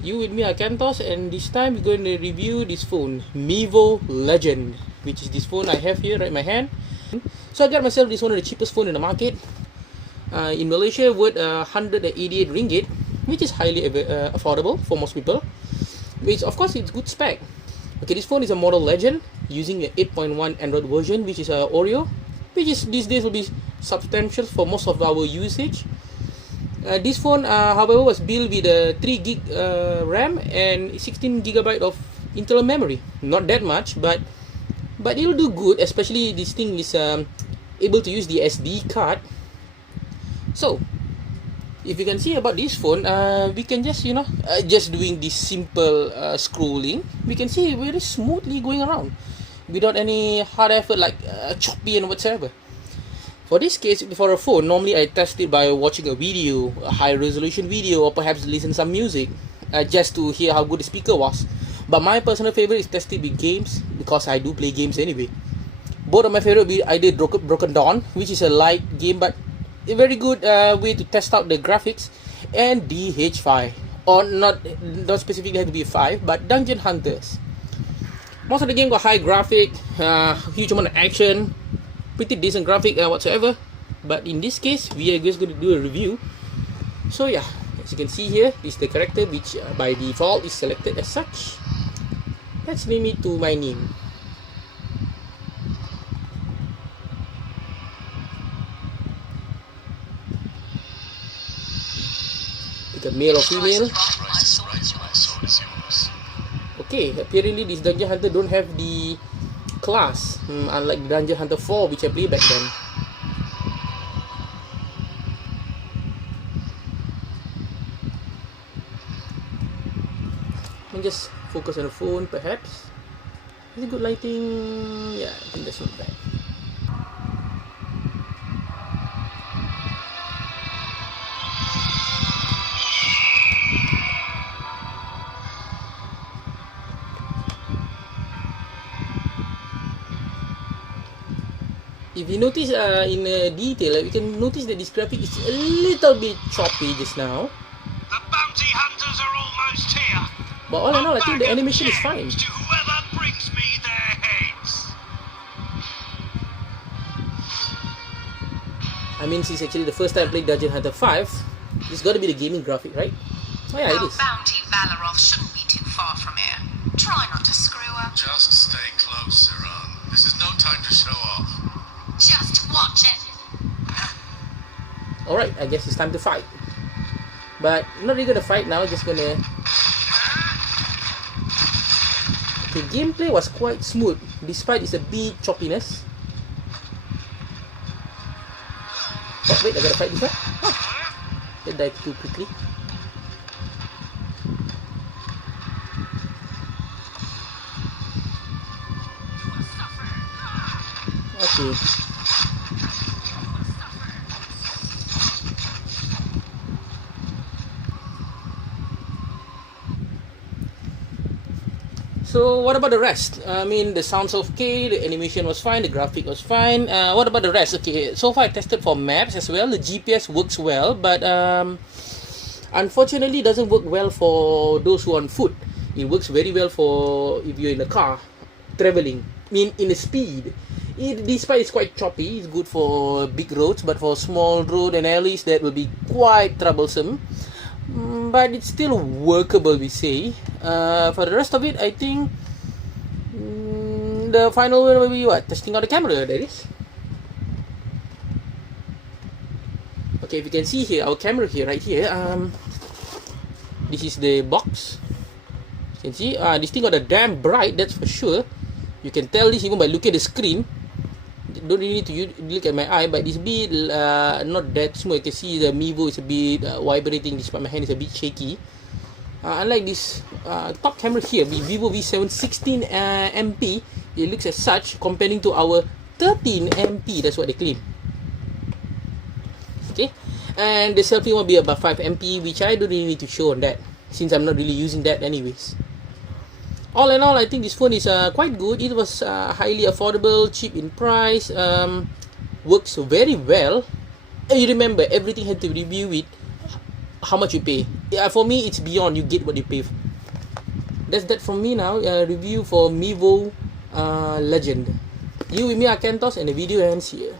You with me are Cantos, and this time we're going to review this phone, Mivo Legend, which is this phone I have here right in my hand. So I got myself this one of the cheapest phone in the market. In Malaysia, worth 188 ringgit, which is highly affordable for most people. Which of course it's good spec. Okay, this phone is a model Legend using an 8.1 Android version, which is a Oreo, which is these days will be substantial for most of our usage. This phone, however, was built with a 3 gig RAM and 16 GB of internal memory. Not that much, but it'll do good. Especially this thing is able to use the SD card. So, if you can see about this phone, we can just just doing this simple scrolling, we can see very smoothly going around without any hard effort like choppy and whatsoever. For this case, for a phone, normally I test it by watching a video, a high resolution video, or perhaps listen some music, just to hear how good the speaker was. But my personal favorite is tested with games, because I do play games anyway. Both of my favorite will be either Broken Dawn, which is a light game but a very good way to test out the graphics, and DH5, or not specifically have to be 5, but Dungeon Hunters. Most of the game got high graphic, huge amount of action, pretty decent graphic whatsoever. But in this case, we are just going to do a review. So yeah, as you can see here, this is the character which by default is selected as such. Let's name it to my name. Pick a male or female. Okay, apparently this Dungeon Hunter don't have the class, unlike Dungeon Hunter 4 which I played back then. And just focus on the phone perhaps. Is it good lighting? Yeah, I think that's not bad. If you notice in detail, you can notice that this graphic is a little bit choppy just now. The bounty hunters are almost here. But all in all, I think the animation is fine. To whoever brings me their heads. I mean, since actually the first time I played Dungeon Hunter 5, it's got to be the gaming graphic, right? Oh yeah, it is. Bounty Valeroth shouldn't be too far from here. Try not to screw her. Just stay close, Siran. This is no time to show off. Just watch it. Alright, I guess it's time to fight. But I'm not really gonna fight now, just gonna... Okay, gameplay was quite smooth, despite its a bit choppiness. Oh wait, I gotta fight this one? Oh, that died too quickly. Okay. So what about the rest? I mean, the sounds okay, the animation was fine, the graphic was fine. What about the rest? Okay, so far I tested for maps as well. The GPS works well, but unfortunately, it doesn't work well for those who are on foot. It works very well for if you're in a car, traveling. I mean, in the speed. Despite it's quite choppy, it's good for big roads, but for small road and alleys, that will be quite troublesome. But it's still workable, we say. For the rest of it, I think the final one will be what? Testing out the camera, that is. Okay, if you can see here, our camera here, right here. This is the box. You can see, this thing got a damn bright, that's for sure. You can tell this even by looking at the screen. Don't really need to look at my eye, but it's a bit not that smooth. You can see the Mivo is a bit vibrating, despite my hand is a bit shaky. Unlike this top camera here, the Vivo V7 16 MP, it looks as such comparing to our 13 MP. That's what they claim. Okay, and the selfie will be about 5 MP, which I don't really need to show on that, since I'm not really using that anyways. All in all, I think this phone is quite good. It was highly affordable, cheap in price, works very well. And you remember, everything had to review with how much you pay. yeah, for me it's beyond. You get what you pay for. That's that from me now. Review for Mivo Legend. You with me, Akantos, and the video ends here.